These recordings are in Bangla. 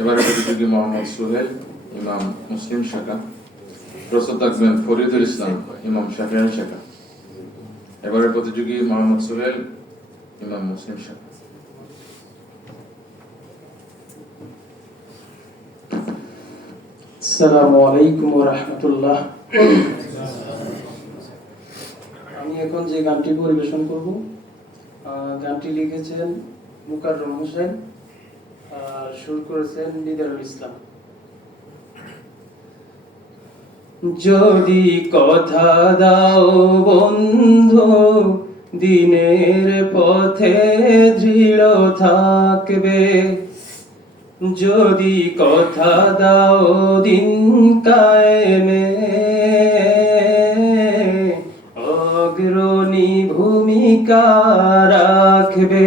এবারে প্রতিযোগী মোহাম্মদ সোহেল, ইমাম মুসলিম শাখা। প্রস্তুত থাকবেন ফরিদুল ইসলাম, ইমাম শাফিয়ান শাখা। এবারে প্রতিযোগী মোহাম্মদ সোহেল, ইমাম মুসলিম শাখা। আসসালামু আলাইকুম রাহমাতুল্লাহ। আমি এখন যে গানটি পরিবেশন করব গানটি লিখেছেন মুকাররম হোসেন। সুর করেছেন দিদারুল ইসলাম। যদি কথা দাও বন্ধু, দিনের পথে দৃঢ় থাকবে। যদি কথা দাও দিন কায়েমে, অগ্রণী ভূমিকা রাখবে।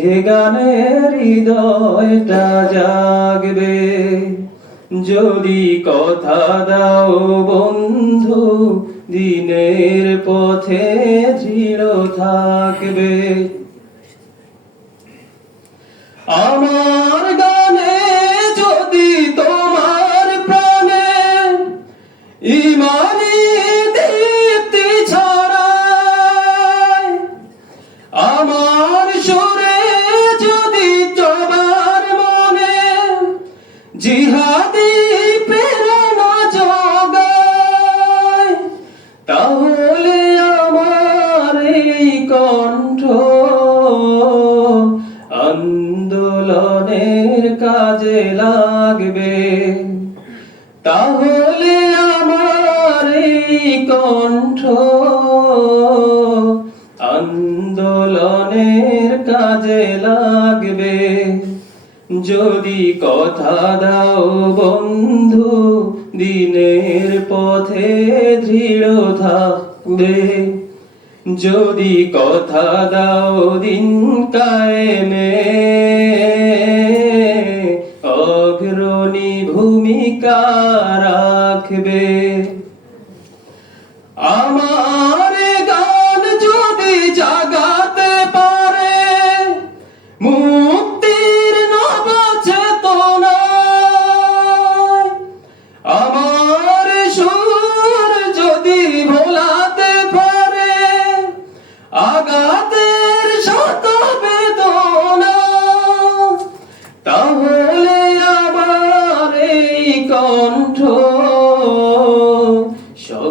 যে গানে হৃদয়টা জাগবে যদি কথা দাও বন্ধু দিনের পথে দৃঢ় থাকবে। আমার আন্দোলনের কাজে লাগবে। তাহলে আমার এই কণ্ঠ আন্দোলনের কাজে লাগবে। যদি কথা দাও বন্ধু, দিনের পথে দৃঢ় থাকবে। যদি কথা দাও দিন কায়েমে রাখবে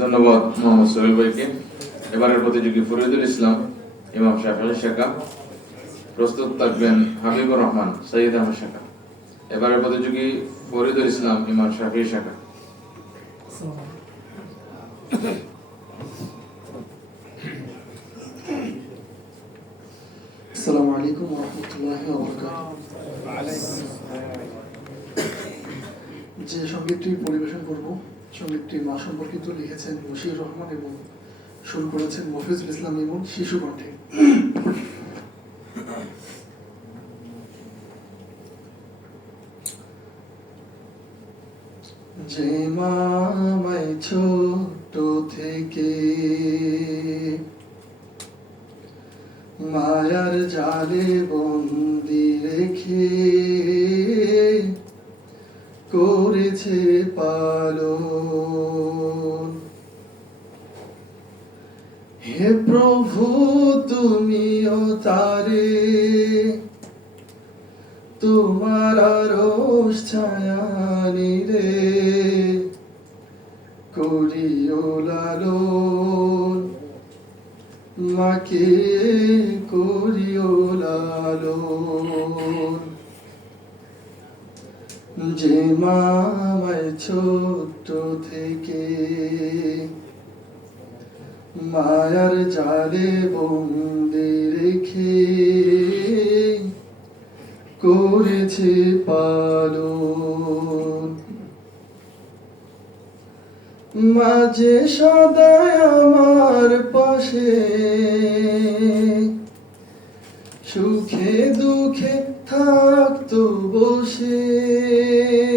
ধন্যবাদ মোহাম্মদ সোহেল ভাইকে। এবারের প্রতিযোগী ফরিদুল ইসলাম, ইমাম শাফিয়ান শাখা। প্রস্তুত থাকবেন হাবিবুর রহমান সৈয়দ আহমদ শাখা। এবারের প্রতিযোগী ফরিদুল ইসলাম, ইমাম শাফি শাখা। আসসালামু আলাইকুম রহমতুল্লাহ যে সঙ্গীতটি পরিবেশন করব সঙ্গীতটি মা সম্পর্কিত লিখেছেন মুশির রহমান এবং সুর করেছেন মফিজুল ইসলাম ইমন শিশু কণ্ঠে। যে মামাই ছোট থেকে মায়ার জালে বন্দি রেখে করেছে পালন হে প্রভু, তুমিও তারে। তোমার আরশ ছায়ানি রে। করিও লালন, মাকে করিও লালন। যে মামায় ছোট্ট থেকে মায়ার জালে বন্দি রেখে করেছে পালন। মাঝে সদায় আমার পাশে সুখে দুঃখে থাকতো বসে।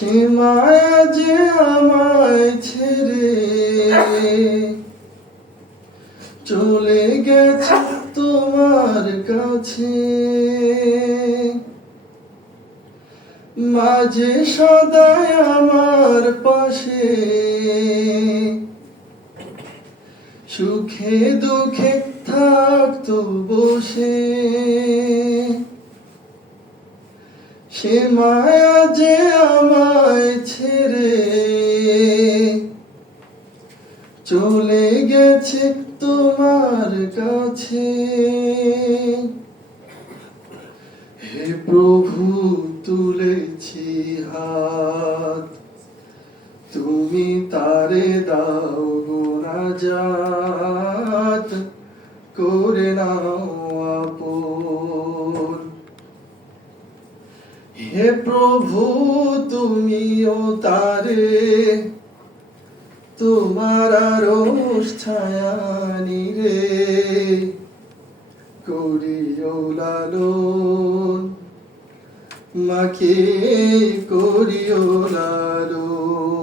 সে মায়া যে আমায় ছেড়ে চলে গেছে তোমার কাছে। মাঝে সদায় আমার পাশে। সুখে দুঃখে থাকতো বসে। সে মায়া যে আমায় ছেড়ে চলে গেছে তোমার কাছে। হে প্রভু, তুলেছি হাত। তুমি তারে দাও গোনাজাত। করে নাও হে প্রভু তুমিও তারে। তোমার আরশ ছায়ানি রে করিও লালন মাকে করিও লালন।